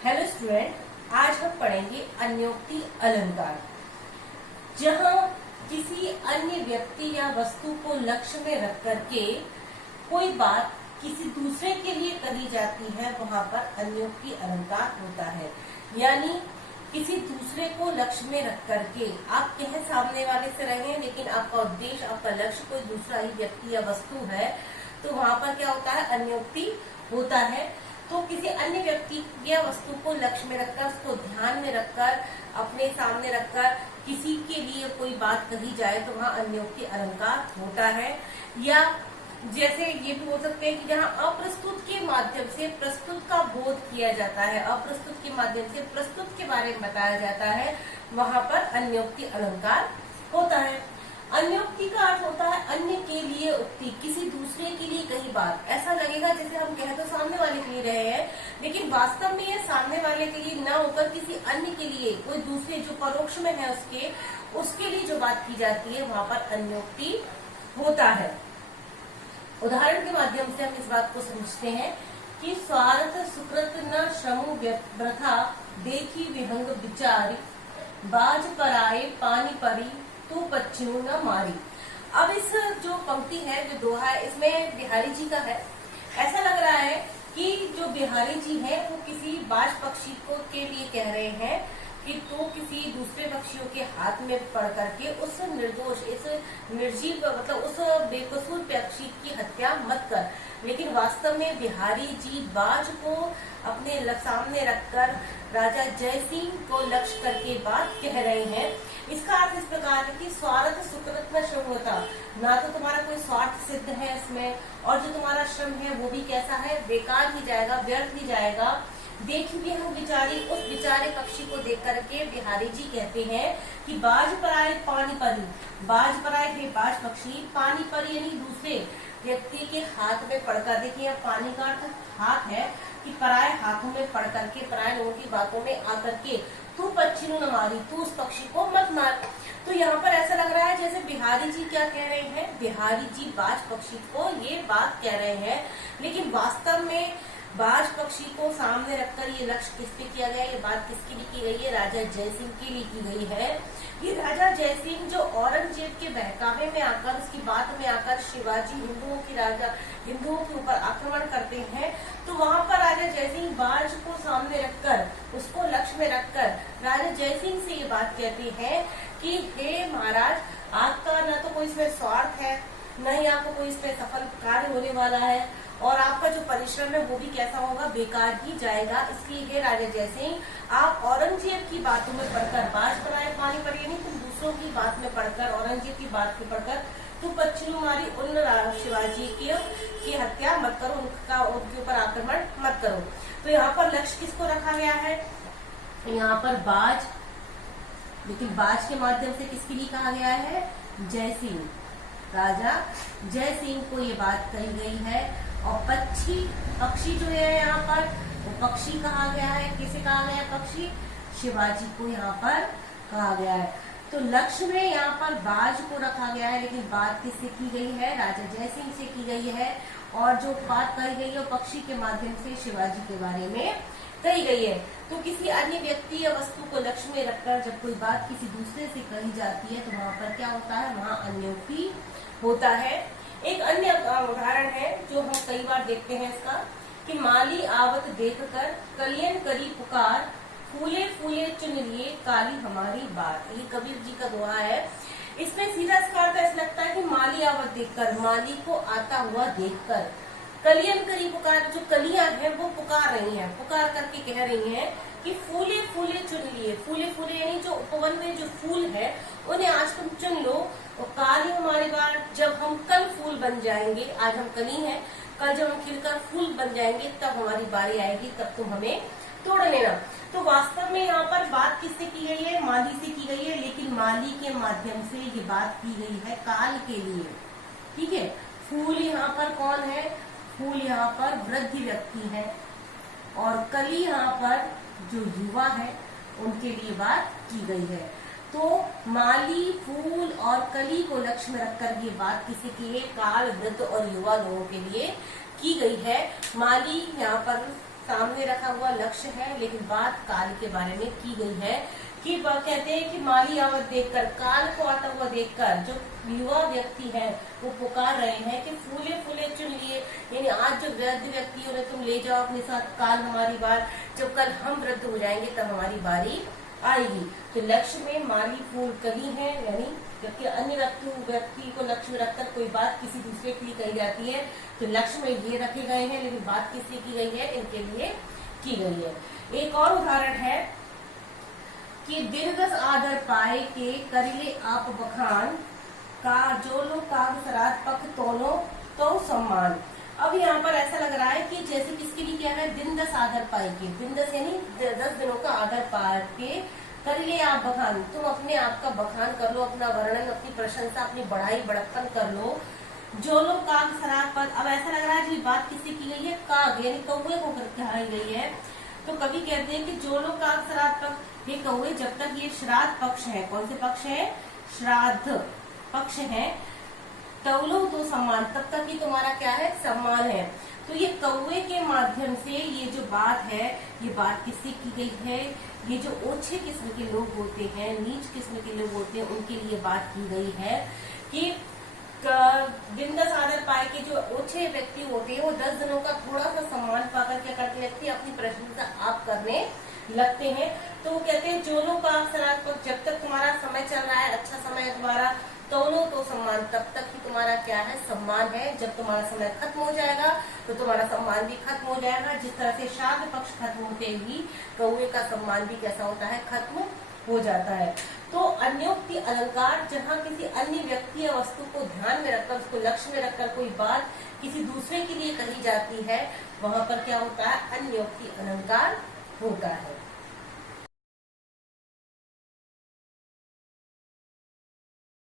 Hello student, आज हम पढ़ेंगे अन्योक्ति अलंकार। जहाँ किसी अन्य व्यक्ति या वस्तु को लक्ष्य में रख करके कोई बात किसी दूसरे के लिए कही जाती है, वहाँ पर अन्योक्ति अलंकार होता है। यानी किसी दूसरे को लक्ष्य में रख करके आप कह सामने वाले से रहे हैं, लेकिन आपका उद्देश्य, आपका लक्ष्य कोई दूसरा ही व्यक्ति या वस्तु है, तो वहाँ पर क्या होता है, अन्योक्ति होता है। तो किसी अन्य व्यक्ति या वस्तु को लक्ष्य में रखकर, उसको ध्यान में रखकर, अपने सामने रखकर किसी के लिए कोई बात कही जाए तो वहाँ अन्योक्ति अलंकार होता है। या जैसे ये भी बोल सकते हैं कि जहाँ अप्रस्तुत के माध्यम से प्रस्तुत का बोध किया जाता है, अप्रस्तुत के माध्यम से प्रस्तुत के बारे में बताया जाता है, वहाँ पर अन्योक्ति अलंकार होता है। अन्योक्ति का अर्थ होता है अन्य के लिए उक्ति, किसी दूसरे के लिए कही बात। ऐसा लगेगा जैसे हम कह तो सामने वाले के लिए रहे हैं, लेकिन वास्तव में ये सामने वाले के लिए न होकर किसी अन्य के लिए, कोई दूसरे जो परोक्ष में है उसके लिए जो बात की जाती है, वहाँ पर अन्योक्ति होता है। उदाहरण के माध्यम से हम इस बात को समझते हैं कि स्वार्थ सुकृत न श्रमो व्यथा, देखी विहंग विचारी, बाज पराए पानी परी, तू पच्चू न मारी। अब इस जो पंक्ति है, जो दोहा है, इसमें बिहारी जी का है। ऐसा लग रहा है कि जो बिहारी जी है वो किसी बाज पक्षी को के लिए कह रहे हैं कि तो किसी दूसरे पक्षियों के हाथ में पड़ करके उस निर्दोष, इस निर्जीव, मतलब उस बेकसूर पक्षी की हत्या मत कर। लेकिन वास्तव में बिहारी जी बाज को अपने सामने रखकर राजा जयसिंह को लक्ष्य करके बात कह रहे हैं। इसका अर्थ इस प्रकार है कि स्वार्थ सुकृत न श्रम होता, ना तो तुम्हारा कोई स्वार्थ सिद्ध है इसमें, और जो तुम्हारा श्रम है वो भी कैसा है, बेकार ही जाएगा, व्यर्थ ही जाएगा। देखिए हम बिचारी, उस बिचारे पक्षी को देख करके बिहारी जी कहते हैं कि बाज पराए पानी परी, बाज पराए है बाज पक्षी, पानी परी यानी दूसरे व्यक्ति के हाथ में पड़कर। देखिए अब पानी का अर्थ हाथ है कि पराए हाथों में पड़ करके, पराए लोगों की बातों में आकर के, तू पक्षी न मारी, तू उस पक्षी को मत मार। तो यहाँ पर ऐसा लग रहा है जैसे बिहारी जी क्या कह रहे हैं, बिहारी जी बाज पक्षी को ये बात कह रहे हैं, लेकिन वास्तव में बाज पक्षी को सामने रखकर ये लक्ष्य किस पे किया गया, ये बात किसके लिए की गई है, राजा जयसिंह के लिए की गई है। ये राजा जयसिंह जो औरंगजेब के बहकावे में आकर, उसकी बात में आकर शिवाजी हिंदुओं के ऊपर आक्रमण करते हैं, तो वहाँ पर राजा जयसिंह बाज को सामने रखकर, उसको लक्ष्य में रखकर राजा जयसिंह से ये बात कहते हैं कि हे महाराज, आपका न तो कोई इसमें स्वार्थ है, न ही आपको कोई इसमें सफल कार्य होने वाला है, और आपका जो परिश्रम है वो भी कैसा होगा, बेकार ही जाएगा। इसलिए हे राजा जयसिंह, आप औरंगजेब की बातों में पढ़कर, बाज पराए पानी परी यानी तुम दूसरों की बात में पढ़कर, औरंगजेब की बात में पढ़कर तू पच्चू मारी, उन शिवाजी की हत्या मत करो, उनके ऊपर आक्रमण मत करो। तो यहाँ पर लक्ष्य किसको रखा गया है, यहाँ पर बाज, लेकिन बाज के माध्यम से किसके लिए कहा गया है, जयसिंह, राजा जयसिंह को ये बात कही गई है। और पक्षी जो है यहाँ पर, वो पक्षी कहा गया है, किसे कहा गया है, पक्षी, शिवाजी को यहाँ पर कहा गया है। तो लक्ष्य में यहाँ पर बाज को रखा गया है, लेकिन बात किससे की गई है, राजा जयसिंह से की गई है। और जो बात कही गई है पक्षी के माध्यम से शिवाजी के बारे में कही गई है। तो किसी अन्य व्यक्ति या वस्तु को लक्ष्य में रखकर जब कोई बात किसी दूसरे से कही जाती है, तो वहाँ पर क्या होता है, वहाँ अन्योक्ति होता है। एक अन्य उदाहरण है जो हम कई बार देखते हैं इसका, कि माली आवत देखकर कलियन करी पुकार, फूले फूले चुन लिए काली हमारी बात। ये कबीर जी का दोहा है। इसमें सीधा इसका अर्थ ऐसा लगता है कि माली आवत देखकर, माली को आता हुआ देखकर, कलियन करी पुकार, जो कलियां हैं वो पुकार रही हैं, पुकार करके कह रही हैं कि फूले फूले चुन लिए, फूले फूले यानी जो उपवन में जो फूल है उन्हें आज तुम चुन लो, और काली हमारी बात, जब हम कल फूल बन जाएंगे, आज हम कली हैं, कल जब हम खिलकर फूल बन जाएंगे तब हमारी बारी आएगी, तब तुम हमें तोड़ लेना। तो वास्तव में यहाँ पर बात किससे की गई है, माली से की गई है, लेकिन माली के माध्यम से ये बात की गई है काल के लिए। ठीक है, फूल यहाँ पर कौन है, फूल यहाँ पर वृद्ध व्यक्ति है, और कली यहाँ पर जो युवा है उनके लिए बात की गई है। तो माली, फूल और कली को लक्ष्य में रखकर ये बात किसी की है, काल, वृद्ध और युवा लोगों के लिए की गई है। माली यहाँ पर सामने रखा हुआ लक्ष्य है, लेकिन बात काल के बारे में की गई है कि वह कहते हैं कि माली आवत देखकर, काल को आता हुआ देखकर जो युवा व्यक्ति है वो पुकार रहे हैं कि फूले फूले चुन लिए, यानी आज जो वृद्ध व्यक्ति उन्हें तुम ले जाओ अपने साथ, काल हमारी बार, जब कल हम वृद्ध हो जाएंगे तब हमारी बारी आएगी। तो लक्ष्य में माली फूल कहीं है, यानी जबकि अन्य व्यक्ति को लक्ष्य में रखकर कोई बात किसी दूसरे के लिए कही जाती है, तो लक्ष्य में ये रखे गए हैं, लेकिन बात किससे की गई है, इनके लिए की गई है। एक और उदाहरण है कि दीर्घस आदर पाए के करिले आप बखान का, जो लोग काग सरात पख तोनो तो सम्मान। अब यहाँ पर ऐसा लग रहा है कि जैसे किसके लिए क्या है, दिन दस आदर पाए के, दिन दस यानी 10 दिनों का आदर पाए के करिले आप बखान, तुम अपने आप का बखान कर लो, अपना वर्णन, अपनी प्रशंसा, अपनी बढ़ाई बड़प्पन कर लो। जो लोग काग सरात पर, अब ऐसा लग रहा है कि बात किससे की गई है, काग यानी कौवे को कही गई है। तो कवि कहते हैं कि जो लोग काग सरात पर, ये कौवे जब तक ये श्राद्ध पक्ष है, कौन से पक्ष है, श्राद्ध पक्ष है, तौलो तो सम्मान, तब तक ही तुम्हारा क्या है, सम्मान है। तो ये कौवे के माध्यम से ये जो बात है, ये बात किससे की गई है, ये जो ओछे किस्म के लोग होते हैं, नीच किस्म के लोग होते हैं, उनके लिए बात की गई है कि दिन दस आदर पाए के जो ओछे व्यक्ति होते हैं वो 10 दिनों का थोड़ा सा सम्मान पाकर क्या करते व्यक्ति अपनी प्रशंसा आप करने लगते हैं। तो वो कहते हैं जो लोग काग सरात पर, जब तक तुम्हारा समय चल रहा है, अच्छा समय है तुम्हारा, तोनो तो सम्मान, तब तक ही तुम्हारा क्या है, सम्मान है। जब तुम्हारा समय खत्म हो जाएगा तो तुम्हारा सम्मान भी खत्म हो जाएगा। जिस तरह से श्राद्ध पक्ष खत्म होते ही कौवे का सम्मान भी कैसा होता है, खत्म हो जाता है। तो अन्योक्ति अलंकार, जहाँ किसी अन्य व्यक्ति या वस्तु को ध्यान में रखकर, उसको लक्ष्य में रखकर कोई बात किसी दूसरे के लिए कही जाती है, वहां पर क्या होता है, अन्योक्ति अलंकार होता है।